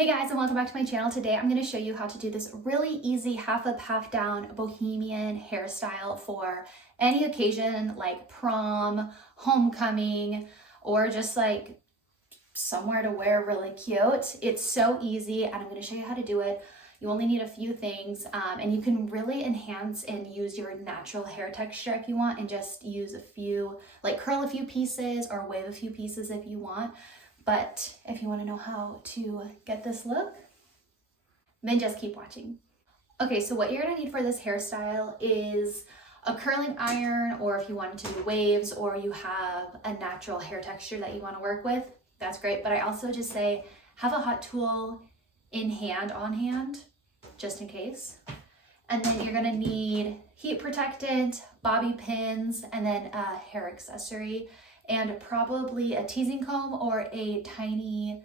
Hey guys, and welcome back to my channel. Today I'm going to show you how to do this really easy half up, half down bohemian hairstyle for any occasion like prom, homecoming, or just like somewhere to wear really cute. It's so easy and I'm going to show you how to do it. You only need a few things and you can really enhance and use your natural hair texture if you want, and just use a few, like curl a few pieces or wave a few pieces if you want. But if you want to know how to get this look, then just keep watching. Okay, so what you're going to need for this hairstyle is a curling iron, or if you want to do waves or you have a natural hair texture that you want to work with, that's great. But I also just say have a hot tool in hand, on hand, just in case. And then you're going to need heat protectant, bobby pins, and then a hair accessory, and probably a teasing comb or a tiny,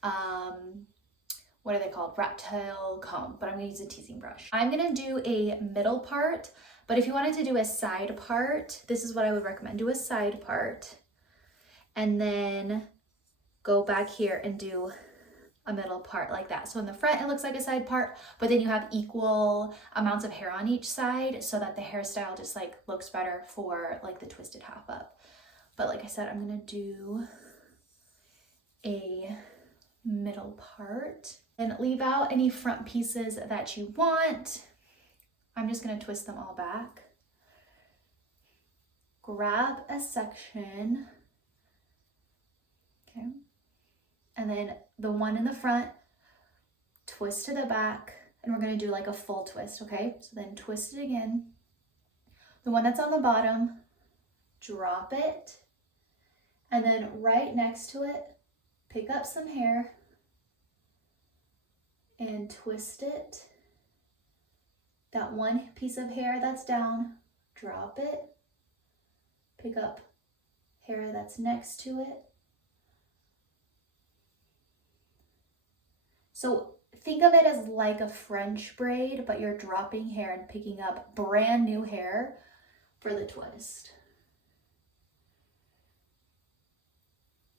what are they called? Rat tail comb, but I'm gonna use a teasing brush. I'm gonna do a middle part, but if you wanted to do a side part, this is what I would recommend. Do a side part, and then go back here and do a middle part like that. So in the front, it looks like a side part, but then you have equal amounts of hair on each side so that the hairstyle just like looks better for like the twisted half up. But like I said, I'm gonna do a middle part and leave out any front pieces that you want. I'm just gonna twist them all back. Grab a section, okay? And then the one in the front, twist to the back, and we're gonna do like a full twist, okay? So then twist it again. The one that's on the bottom, drop it, and then right next to it, pick up some hair and twist it. That one piece of hair that's down, drop it, pick up hair that's next to it. So think of it as like a French braid, but you're dropping hair and picking up brand new hair for the twist.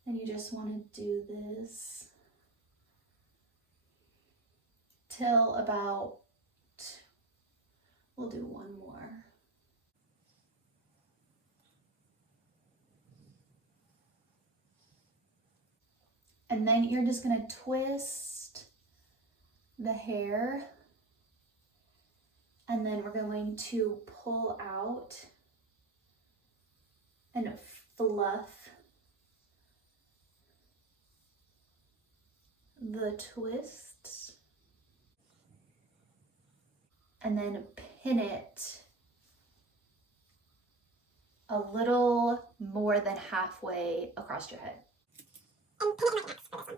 And you just want to do this till about, we'll do one more. And then you're just going to twist the hair, and then we're going to pull out and fluff the twists, and then pin it a little more than halfway across your head. And pin it in my next for this one.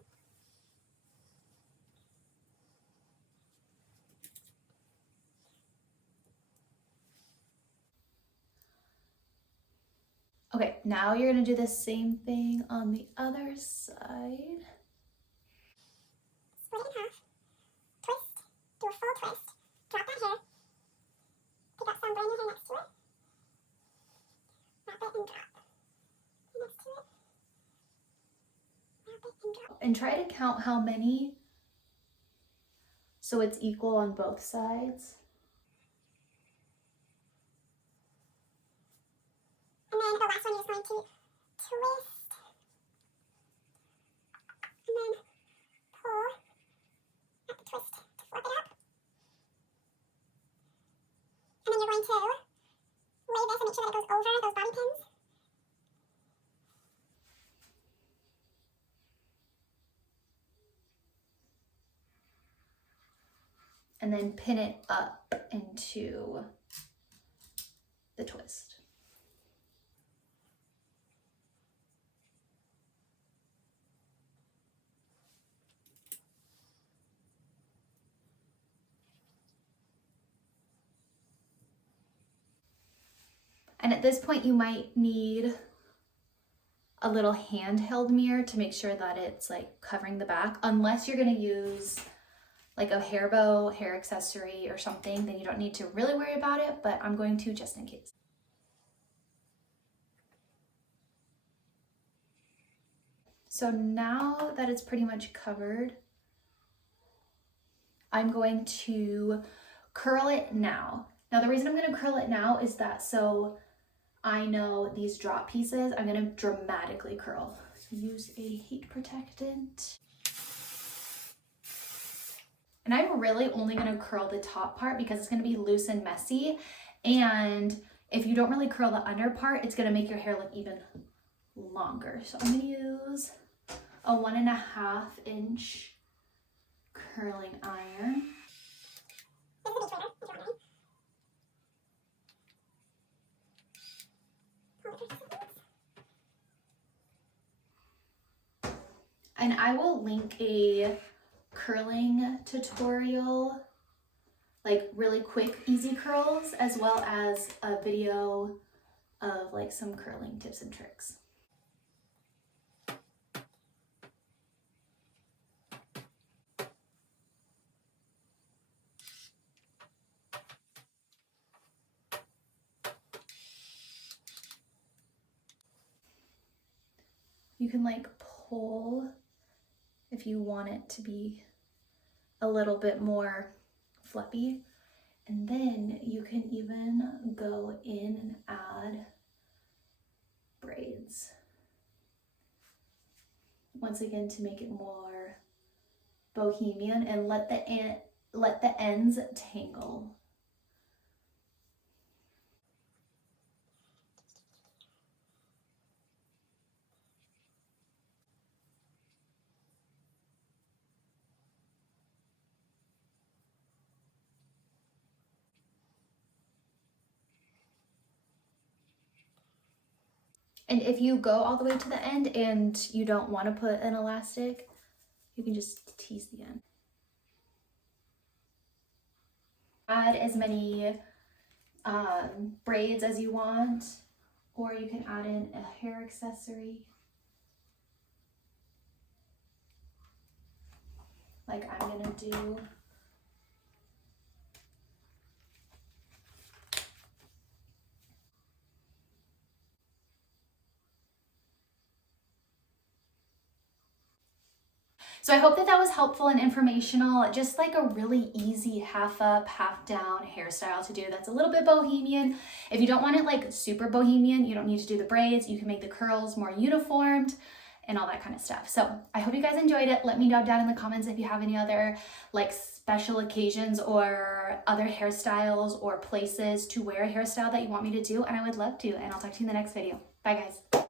Okay, now you're gonna do the same thing on the other side. Split it in half, twist, do a full twist, drop that hair, pick up some brand new hair next to it, wrap it and drop. Next to it, wrap it and drop. And try to count how many, so it's equal on both sides. And then the last one, you're just going to twist, and then pull at the twist to flip it up. And then you're going to lay this and make sure that it goes over those bobby pins. And then pin it up into the twist. And at this point, you might need a little handheld mirror to make sure that it's like covering the back. Unless you're gonna use like a hair bow, hair accessory or something, then you don't need to really worry about it, but I'm going to just in case. So now that it's pretty much covered, I'm going to curl it now. Now the reason I'm gonna curl it now is that so I know these drop pieces, I'm gonna dramatically curl. So use a heat protectant. And I'm really only gonna curl the top part because it's gonna be loose and messy. And if you don't really curl the under part, it's gonna make your hair look even longer. So I'm gonna use a 1.5 inch curling iron. And I will link a curling tutorial, like really quick, easy curls, as well as a video of like some curling tips and tricks. You can like pull if you want it to be a little bit more fluffy. And then you can even go in and add braids. Once again, to make it more bohemian, and let the ends tangle. And if you go all the way to the end and you don't want to put an elastic, you can just tease the end. Add as many braids as you want, or you can add in a hair accessory, like I'm gonna do. So I hope that that was helpful and informational, just like a really easy half up, half down hairstyle to do that's a little bit bohemian. If you don't want it like super bohemian, you don't need to do the braids. You can make the curls more uniformed and all that kind of stuff. So I hope you guys enjoyed it. Let me know down in the comments if you have any other like special occasions or other hairstyles or places to wear a hairstyle that you want me to do, and I would love to, and I'll talk to you in the next video. Bye guys.